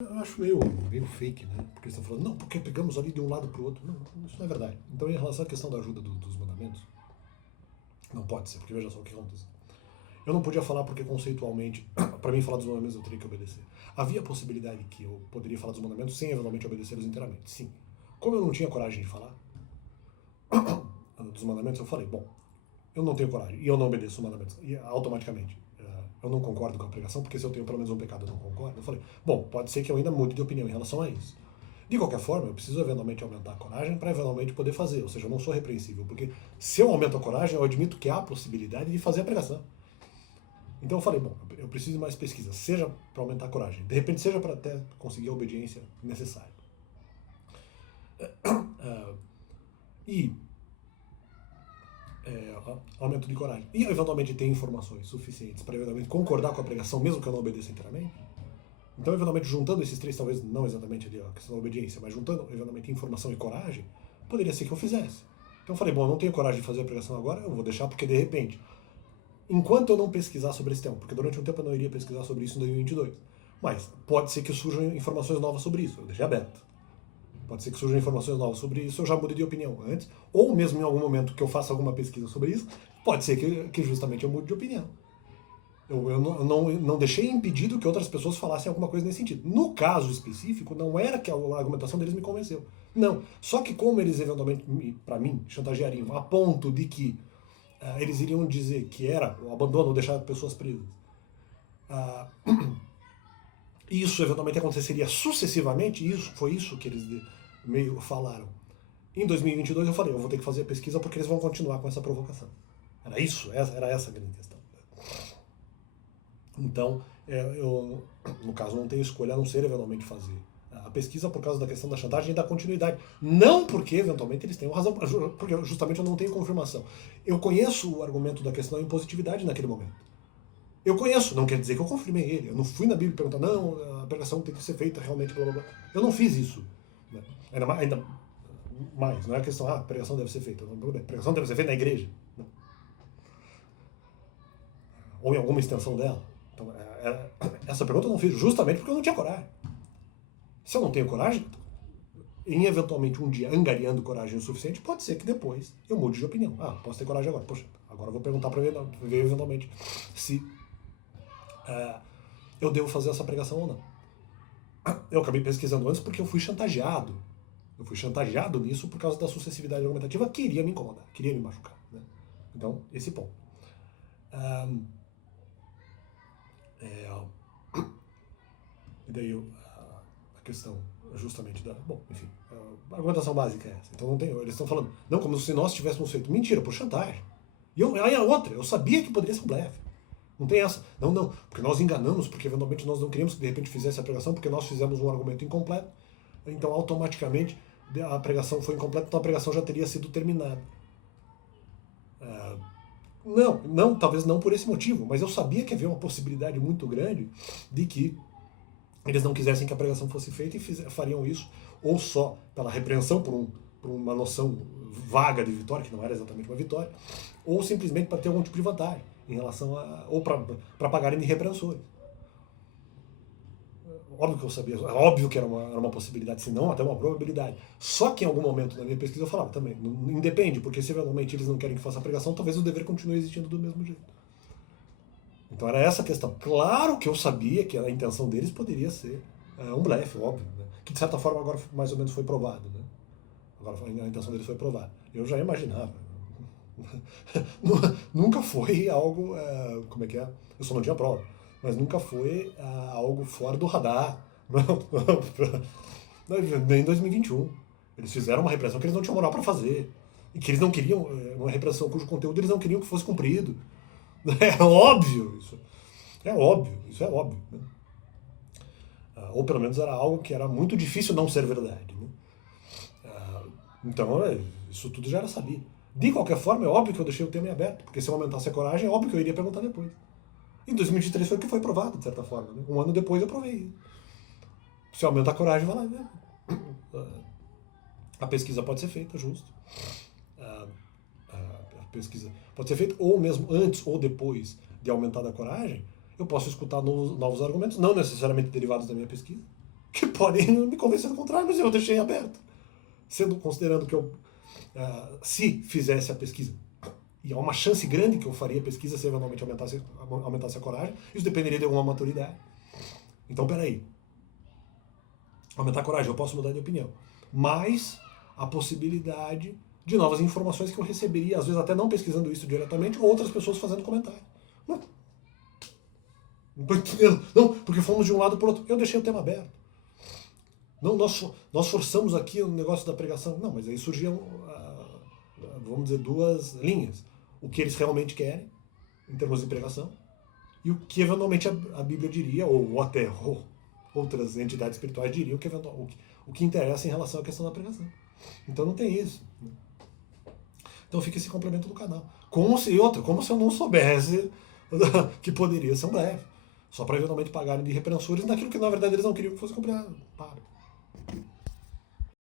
Eu acho meio fake, né? Porque eles estão falando, não, porque pegamos ali de um lado para o outro. Não, isso não é verdade. Então, em relação à questão da ajuda dos mandamentos, não pode ser, porque veja só o que acontece. Eu não podia falar porque conceitualmente, para mim falar dos mandamentos eu teria que obedecer. Havia a possibilidade que eu poderia falar dos mandamentos sem eventualmente obedecê-los inteiramente, sim. Como eu não tinha coragem de falar dos mandamentos, eu falei, bom, eu não tenho coragem e eu não obedeço os mandamentos. E automaticamente, eu não concordo com a pregação, porque se eu tenho pelo menos um pecado eu não concordo. Eu falei, bom, pode ser que eu ainda mude de opinião em relação a isso. De qualquer forma, eu preciso eventualmente aumentar a coragem para eventualmente poder fazer. Ou seja, eu não sou repreensível, porque se eu aumento a coragem, eu admito que há a possibilidade de fazer a pregação. Então eu falei, bom, eu preciso de mais pesquisa, seja para aumentar a coragem, de repente seja para até conseguir a obediência necessária. E aumento de coragem. E eventualmente ter informações suficientes para eventualmente concordar com a pregação, mesmo que eu não obedeça inteiramente. Então, eventualmente, juntando esses três, talvez não exatamente ali a questão da obediência, mas juntando eventualmente informação e coragem, poderia ser que eu fizesse. Então eu falei, bom, eu não tenho coragem de fazer a pregação agora, eu vou deixar porque de repente, enquanto eu não pesquisar sobre esse tema, porque durante um tempo eu não iria pesquisar sobre isso em 2022, mas pode ser que surjam informações novas sobre isso, eu deixei aberto. Pode ser que surjam informações novas sobre isso, eu já mudei de opinião antes, ou mesmo em algum momento que eu faça alguma pesquisa sobre isso, pode ser que justamente eu mude de opinião. Eu não deixei impedido que outras pessoas falassem alguma coisa nesse sentido. No caso específico, não era que a argumentação deles me convenceu. Não. Só que como eles eventualmente, para mim, chantageariam a ponto de que eles iriam dizer que era o abandono ou deixar pessoas presas, isso eventualmente aconteceria sucessivamente, isso foi isso que eles meio falaram. Em 2022 eu falei, eu vou ter que fazer a pesquisa porque eles vão continuar com essa provocação. Era essa a grande questão. Então, eu, no caso, não tenho escolha a não ser eventualmente fazer a pesquisa por causa da questão da chantagem e da continuidade. Não porque, eventualmente, eles tenham razão, porque justamente eu não tenho confirmação. Eu conheço o argumento da questão da impositividade naquele momento. Eu conheço, não quer dizer que eu confirmei ele. Eu não fui na Bíblia perguntar, não, a pregação tem que ser feita realmente, blá blá blá. Eu não fiz isso. Né? Ainda mais, não é a questão, a pregação deve ser feita. Não, a pregação deve ser feita na igreja. Não. Ou em alguma extensão dela. Então, essa pergunta eu não fiz justamente porque eu não tinha coragem. Se eu não tenho coragem, em eventualmente um dia angariando coragem o suficiente, pode ser que depois eu mude de opinião. Posso ter coragem agora. Poxa, agora eu vou perguntar para ver eventualmente se eu devo fazer essa pregação ou não. Eu acabei pesquisando antes porque eu fui chantageado. Eu fui chantageado nisso por causa da sucessividade argumentativa, queria me incomodar, queria me machucar. Né? Então, esse ponto. E daí a questão justamente da. Bom, enfim, a argumentação básica é essa. Então não tem. Eles estão falando, não, como se nós tivéssemos feito. Mentira, por chantagem. Aí a outra, eu sabia que poderia ser um blefe. Não tem essa. Não, porque nós enganamos, porque eventualmente nós não queríamos que de repente fizesse a pregação, porque nós fizemos um argumento incompleto. Então automaticamente a pregação foi incompleta, então a pregação já teria sido terminada. Não, talvez não por esse motivo, mas eu sabia que havia uma possibilidade muito grande de que eles não quisessem que a pregação fosse feita e fariam isso ou só pela repreensão por uma noção vaga de vitória, que não era exatamente uma vitória, ou simplesmente para ter algum tipo de vantagem em relação a. Ou para pagarem de repreensores. Óbvio que eu sabia, óbvio que era uma possibilidade, se não até uma probabilidade. Só que em algum momento na minha pesquisa eu falava também, não independe, porque se eventualmente eles não querem que faça a pregação, talvez o dever continue existindo do mesmo jeito. Então era essa a questão. Claro que eu sabia que a intenção deles poderia ser um blefe, óbvio, né? Que de certa forma agora mais ou menos foi provado. Né? Agora a intenção deles foi provada. Eu já imaginava. Nunca foi algo. Como é que é? Eu só não tinha prova. Mas nunca foi algo fora do radar. Nem em 2021. Eles fizeram uma repressão que eles não tinham moral para fazer. E que eles não queriam. Uma repressão cujo conteúdo eles não queriam que fosse cumprido. É óbvio isso. É óbvio, isso é óbvio. Né? Ou pelo menos era algo que era muito difícil não ser verdade. Né? Então, isso tudo já era sabido. De qualquer forma, é óbvio que eu deixei o tema em aberto, porque se eu aumentasse a coragem, é óbvio que eu iria perguntar depois. Em 2023 foi o que foi provado, de certa forma. Né? Um ano depois eu provei. Se aumenta a coragem, vai lá. Né? A pesquisa pode ser feita, justo. A pesquisa pode ser feita, ou mesmo antes ou depois de aumentar a coragem, eu posso escutar novos argumentos, não necessariamente derivados da minha pesquisa. que podem me convencer do contrário, mas eu deixei aberto. Considerando que eu, se fizesse a pesquisa, e há uma chance grande que eu faria a pesquisa se eventualmente aumentasse a coragem, isso dependeria de alguma maturidade. Então, peraí. Aumentar a coragem, eu posso mudar de opinião. Mas a possibilidade de novas informações que eu receberia, às vezes até não pesquisando isso diretamente, ou outras pessoas fazendo comentário. Não tô entendendo. Não, porque fomos de um lado para o outro. Eu deixei o tema aberto. Não, nós forçamos aqui o negócio da pregação. Não, mas aí surgiam, vamos dizer, duas linhas. O que eles realmente querem, em termos de pregação, e o que eventualmente a Bíblia diria, ou até outras entidades espirituais diriam, o que interessa em relação à questão da pregação. Então não tem isso. Então fica esse complemento do canal. Como se eu não soubesse que poderia ser um breve. Só para eventualmente pagarem de repreensores naquilo que na verdade eles não queriam que fosse cobrado. Para.